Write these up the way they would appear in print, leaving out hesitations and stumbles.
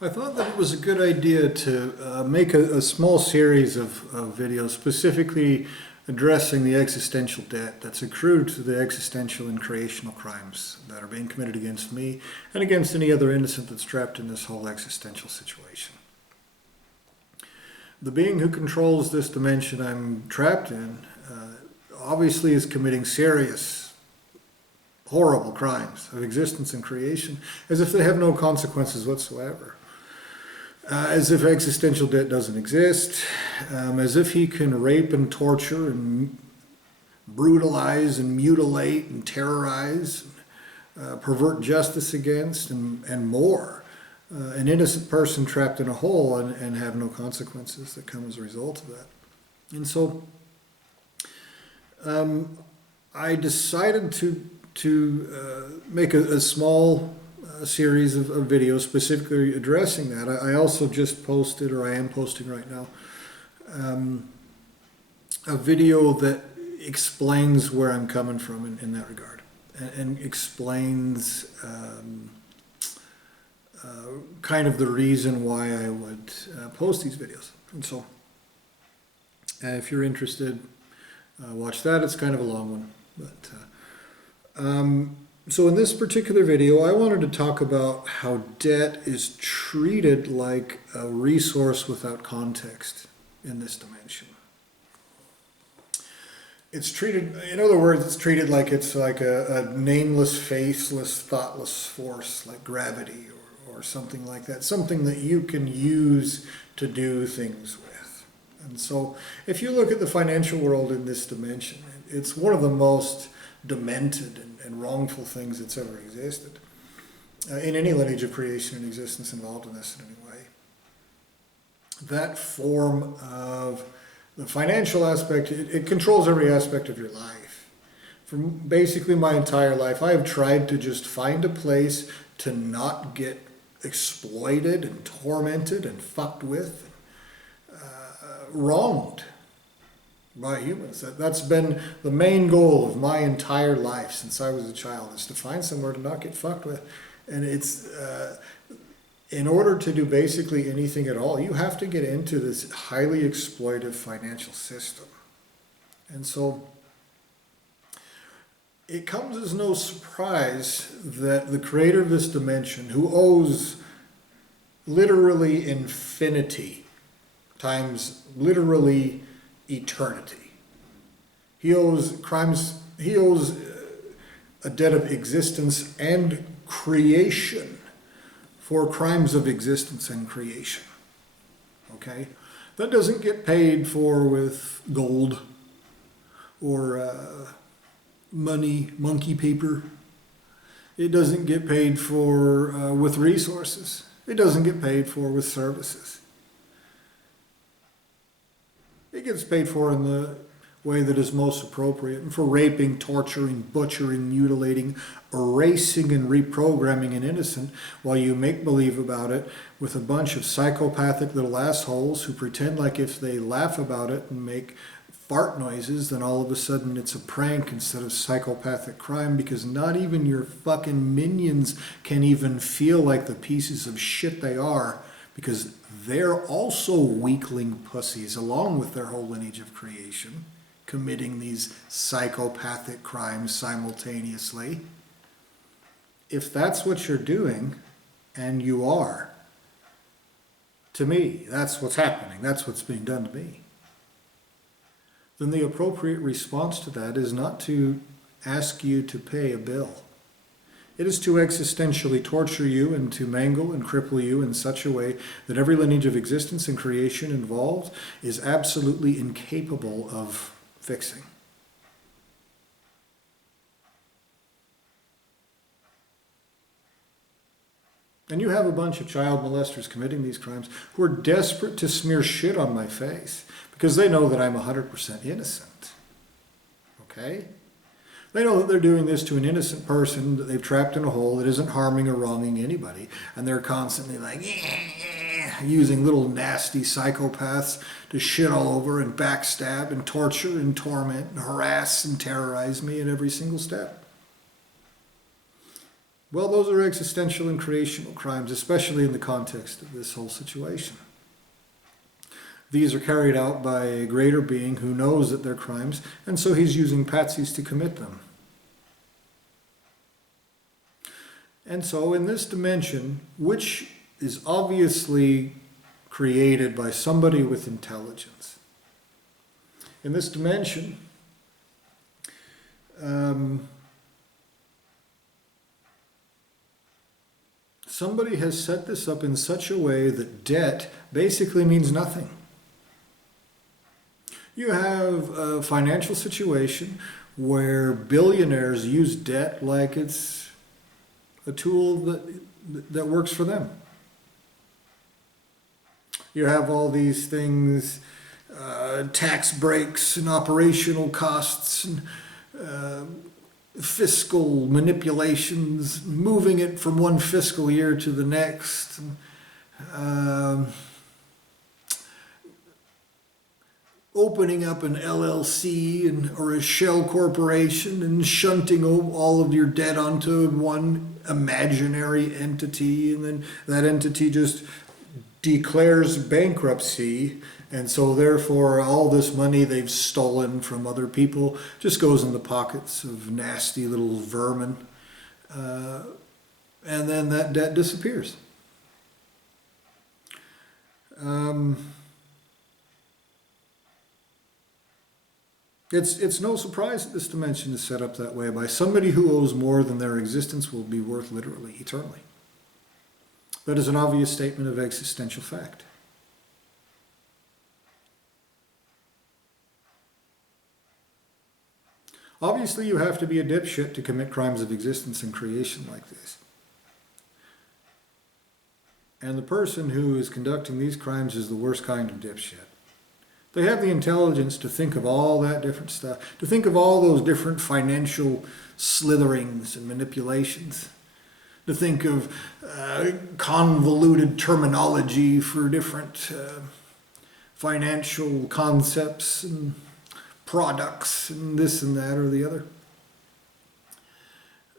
I thought that it was a good idea to make a small series of videos specifically addressing the existential debt that's accrued to the existential and creational crimes that are being committed against me and against any other innocent that's trapped in this whole existential situation. The being who controls this dimension I'm trapped in obviously is committing serious, horrible crimes of existence and creation as if they have no consequences whatsoever. As if existential debt doesn't exist, as if he can rape and torture and brutalize and mutilate and terrorize, pervert justice against, and more. An innocent person trapped in a hole and have no consequences that come as a result of that. And so I decided to make a small series of videos specifically addressing that. I also just posted, or I am posting right now, a video that explains where I'm coming from in that regard, and explains kind of the reason why I would post these videos. And so if you're interested, watch that. It's kind of a long one, but so in this particular video, I wanted to talk about how debt is treated like a resource without context in this dimension. It's treated, in other words, it's treated like it's like a nameless, faceless, thoughtless force like gravity or something like that, something that you can use to do things with. And so if you look at the financial world in this dimension, it's one of the most demented and wrongful things that's ever existed in any lineage of creation and existence involved in this in any way. That form of the financial aspect, it controls every aspect of your life. For basically my entire life, I have tried to just find a place to not get exploited and tormented and fucked with, wronged by humans. That's been the main goal of my entire life since I was a child, is to find somewhere to not get fucked with. And it's, in order to do basically anything at all, you have to get into this highly exploitive financial system. And so it comes as no surprise that the creator of this dimension, who owes literally infinity times literally eternity. He owes a debt of existence and creation for crimes of existence and creation. Okay? That doesn't get paid for with gold or money, monkey paper. It doesn't get paid for with resources. It doesn't get paid for with services. It gets paid for in the way that is most appropriate, and for raping, torturing, butchering, mutilating, erasing, and reprogramming an innocent while you make believe about it with a bunch of psychopathic little assholes who pretend like if they laugh about it and make fart noises, then all of a sudden it's a prank instead of psychopathic crime, because not even your fucking minions can even feel like the pieces of shit they are, because they're also weakling pussies along with their whole lineage of creation, committing these psychopathic crimes simultaneously. If that's what you're doing, and you are, to me, that's what's happening, that's what's being done to me, then the appropriate response to that is not to ask you to pay a bill. It is to existentially torture you and to mangle and cripple you in such a way that every lineage of existence and creation involved is absolutely incapable of fixing. And you have a bunch of child molesters committing these crimes who are desperate to smear shit on my face because they know that I'm 100% innocent. Okay? They know that they're doing this to an innocent person that they've trapped in a hole that isn't harming or wronging anybody. And they're constantly like, using little nasty psychopaths to shit all over and backstab and torture and torment and harass and terrorize me at every single step. Well, those are existential and creational crimes, especially in the context of this whole situation. These are carried out by a greater being who knows that they're crimes, and so he's using patsies to commit them. And so in this dimension, which is obviously created by somebody with intelligence, in this dimension, somebody has set this up in such a way that debt basically means nothing. You have a financial situation where billionaires use debt like it's a tool that works for them. You have all these things, tax breaks and operational costs and fiscal manipulations, moving it from one fiscal year to the next. Opening up an LLC or a shell corporation and shunting all of your debt onto one imaginary entity, and then that entity just declares bankruptcy, and so therefore all this money they've stolen from other people just goes in the pockets of nasty little vermin, and then that debt disappears. It's no surprise that this dimension is set up that way by somebody who owes more than their existence will be worth literally, eternally. That is an obvious statement of existential fact. Obviously, you have to be a dipshit to commit crimes of existence and creation like this. And the person who is conducting these crimes is the worst kind of dipshit. They have the intelligence to think of all that different stuff, to think of all those different financial slitherings and manipulations, to think of convoluted terminology for different financial concepts and products and this and that or the other.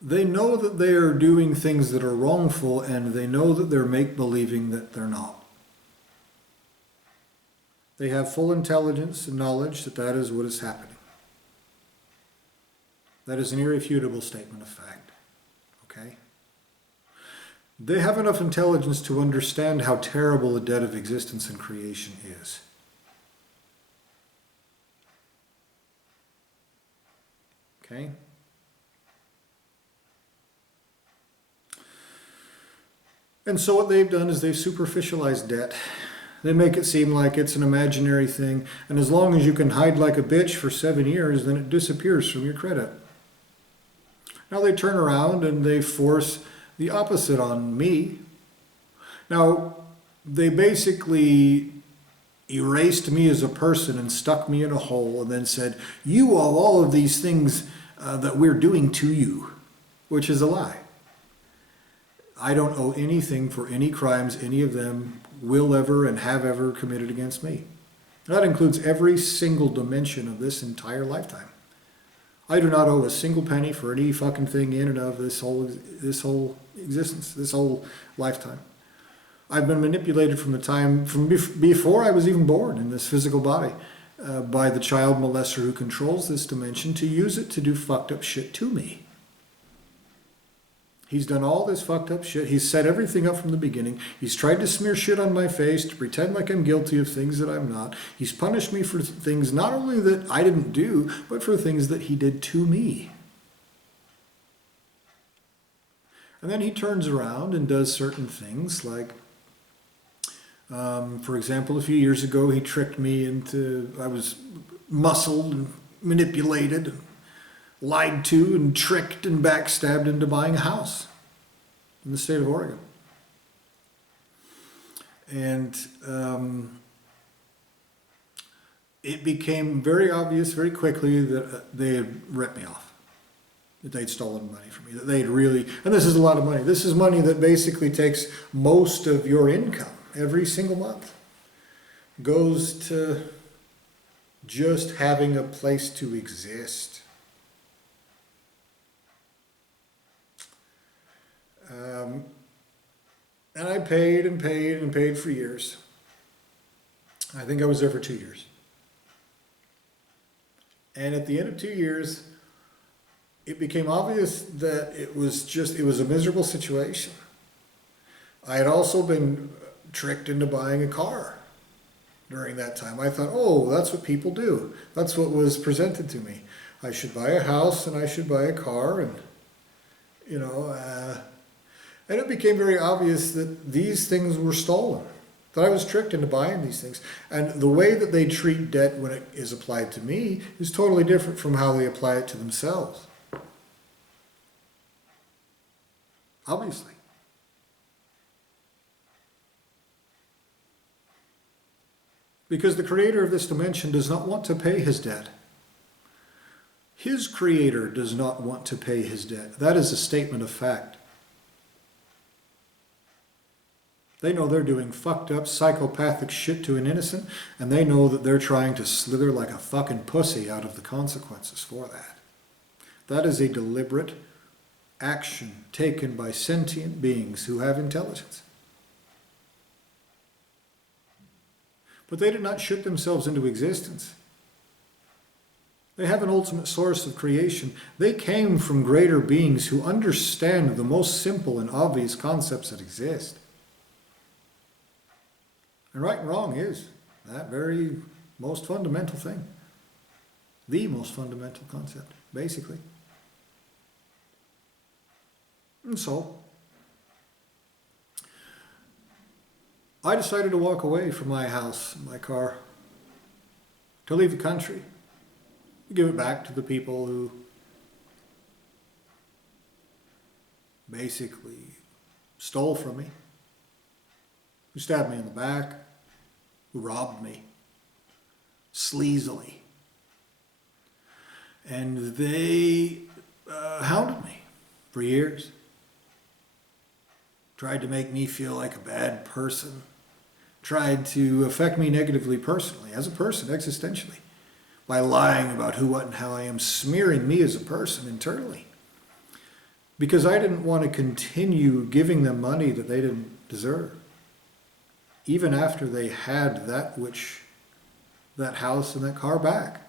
They know that they are doing things that are wrongful, and they know that they're make-believing that they're not. They have full intelligence and knowledge that that is what is happening. That is an irrefutable statement of fact. Okay? They have enough intelligence to understand how terrible a debt of existence and creation is. Okay? And so what they've done is they've superficialized debt. They make it seem like it's an imaginary thing, and as long as you can hide like a bitch for 7 years, then it disappears from your credit. Now they turn around and they force the opposite on me. Now, they basically erased me as a person and stuck me in a hole and then said, you owe all of these things that we're doing to you, which is a lie. I don't owe anything for any crimes any of them will ever and have ever committed against me. That includes every single dimension of this entire lifetime. I do not owe a single penny for any fucking thing in and of this whole existence, this whole lifetime. I've been manipulated from before I was even born in this physical body by the child molester who controls this dimension to use it to do fucked up shit to me. He's done all this fucked up shit. He's set everything up from the beginning. He's tried to smear shit on my face to pretend like I'm guilty of things that I'm not. He's punished me for things not only that I didn't do, but for things that he did to me. And then he turns around and does certain things like, for example, a few years ago, he tricked me into, I was muscled and manipulated, lied to and tricked and backstabbed into buying a house in the state of Oregon. And it became very obvious very quickly that they had ripped me off, that they'd stolen money from me, that they'd really, and this is a lot of money. This is money that basically takes most of your income every single month, goes to just having a place to exist. And I paid and paid and paid for years. I think I was there for 2 years. And at the end of 2 years, it became obvious that it was a miserable situation. I had also been tricked into buying a car during that time. I thought, oh, that's what people do. That's what was presented to me. I should buy a house and I should buy a car, and and it became very obvious that these things were stolen, that I was tricked into buying these things. And the way that they treat debt when it is applied to me is totally different from how they apply it to themselves. Obviously. Because the creator of this dimension does not want to pay his debt. His creator does not want to pay his debt. That is a statement of fact. They know they're doing fucked up psychopathic shit to an innocent, and they know that they're trying to slither like a fucking pussy out of the consequences for that. That is a deliberate action taken by sentient beings who have intelligence. But they did not shoot themselves into existence. They have an ultimate source of creation. They came from greater beings who understand the most simple and obvious concepts that exist. And right and wrong is that very most fundamental thing. The most fundamental concept, basically. And so, I decided to walk away from my house, my car, to leave the country, give it back to the people who basically stole from me, who stabbed me in the back, who robbed me sleazily. And they hounded me for years. Tried to make me feel like a bad person. Tried to affect me negatively personally, as a person, existentially, by lying about who, what, and how I am, smearing me as a person internally. Because I didn't want to continue giving them money that they didn't deserve. Even after they had that house and that car back.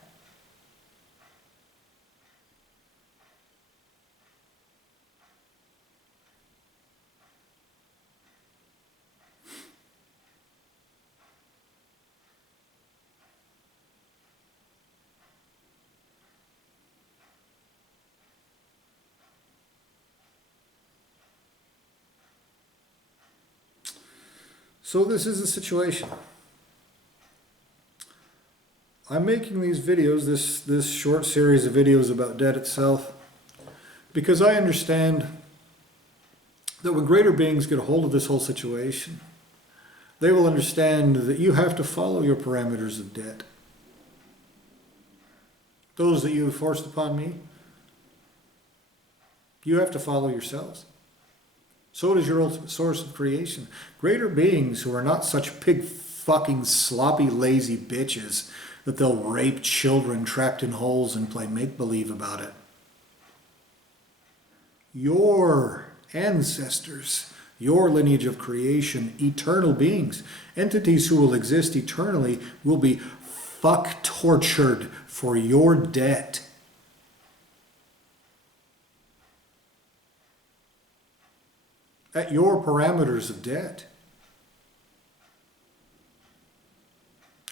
So this is the situation. I'm making these videos, this short series of videos about debt itself, because I understand that when greater beings get a hold of this whole situation, they will understand that you have to follow your parameters of debt. Those that you have forced upon me, you have to follow yourselves. So does your ultimate source of creation. Greater beings who are not such pig fucking sloppy lazy bitches that they'll rape children trapped in holes and play make-believe about it. Your ancestors, your lineage of creation, eternal beings, entities who will exist eternally, will be fuck tortured for your debt. At your parameters of debt.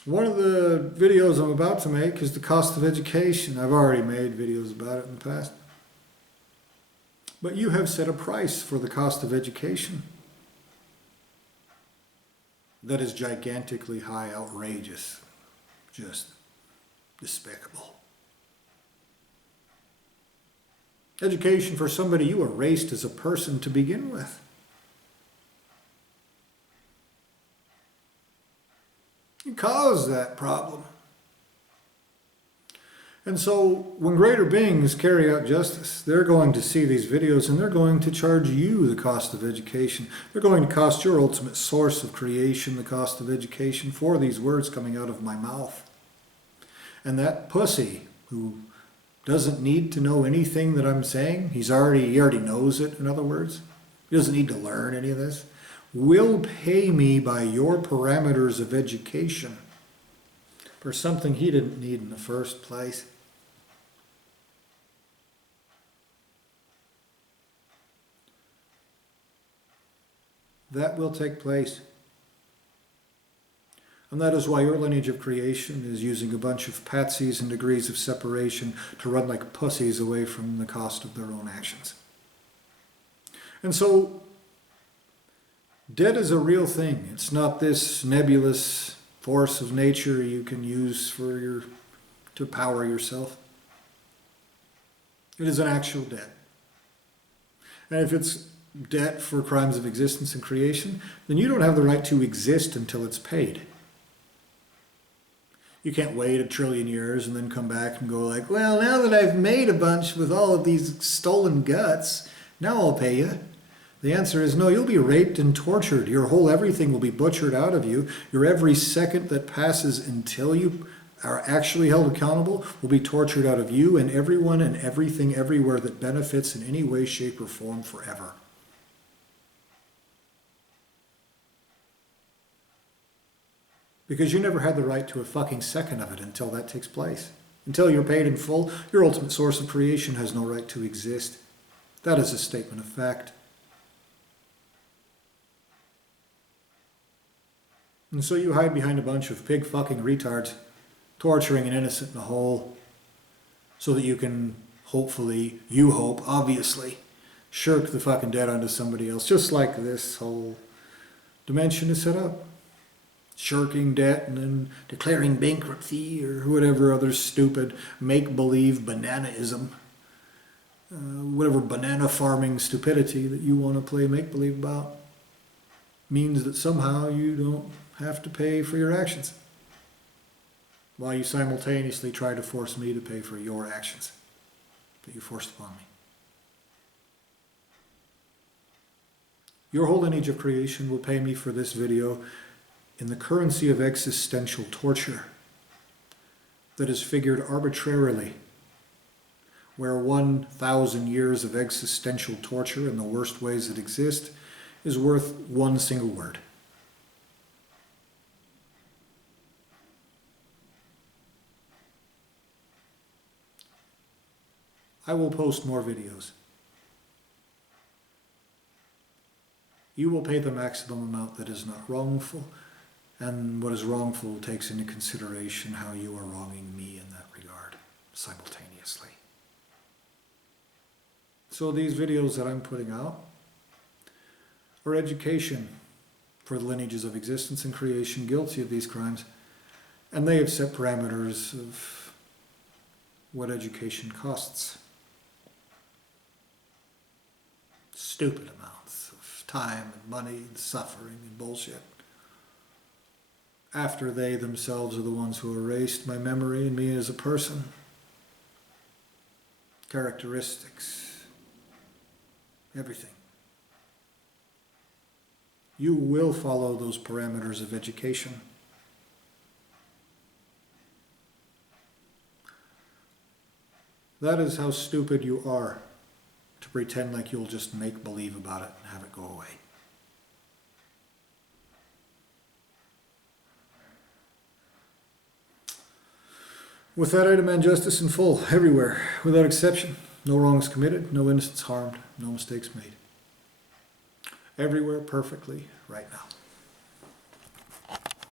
One of the videos I'm about to make is the cost of education. I've already made videos about it in the past. But you have set a price for the cost of education that is gigantically high, outrageous, just despicable. Education for somebody you erased as a person to begin with. You caused that problem. And so when greater beings carry out justice, they're going to see these videos and they're going to charge you the cost of education. They're going to cost your ultimate source of creation the cost of education for these words coming out of my mouth. And that pussy who doesn't need to know anything that I'm saying, he already knows it, in other words, he doesn't need to learn any of this, will pay me by your parameters of education for something he didn't need in the first place. That will take place. And that is why your lineage of creation is using a bunch of patsies and degrees of separation to run like pussies away from the cost of their own actions. And so, debt is a real thing. It's not this nebulous force of nature you can use to power yourself. It is an actual debt. And if it's debt for crimes of existence and creation, then you don't have the right to exist until it's paid. You can't wait 1 trillion years and then come back and go like, well, now that I've made a bunch with all of these stolen guts, now I'll pay you. The answer is no, you'll be raped and tortured. Your whole everything will be butchered out of you. Your every second that passes until you are actually held accountable will be tortured out of you and everyone and everything everywhere that benefits in any way, shape, or form forever. Because you never had the right to a fucking second of it until that takes place. Until you're paid in full, your ultimate source of creation has no right to exist. That is a statement of fact. And so you hide behind a bunch of pig fucking retards, torturing an innocent in a hole, so that you can hopefully, you hope, obviously, shirk the fucking debt onto somebody else, just like this whole dimension is set up. Shirking debt and then declaring bankruptcy or whatever other stupid make-believe bananaism, whatever banana farming stupidity that you want to play make-believe about, means that somehow you don't have to pay for your actions, while you simultaneously try to force me to pay for your actions that you forced upon me. Your whole lineage of creation will pay me for this video in the currency of existential torture that is figured arbitrarily, where 1,000 years of existential torture in the worst ways that exist is worth one single word. I will post more videos. You will pay the maximum amount that is not wrongful, and what is wrongful takes into consideration how you are wronging me in that regard simultaneously. So these videos that I'm putting out are education for the lineages of existence and creation guilty of these crimes, and they have set parameters of what education costs. Stupid amounts of time and money and suffering and bullshit. After they themselves are the ones who erased my memory and me as a person. Characteristics. Everything. You will follow those parameters of education. That is how stupid you are to pretend like you'll just make believe about it and have it go away. With that, I demand justice in full, everywhere, without exception. No wrongs committed, no innocents harmed, no mistakes made. Everywhere, perfectly, right now.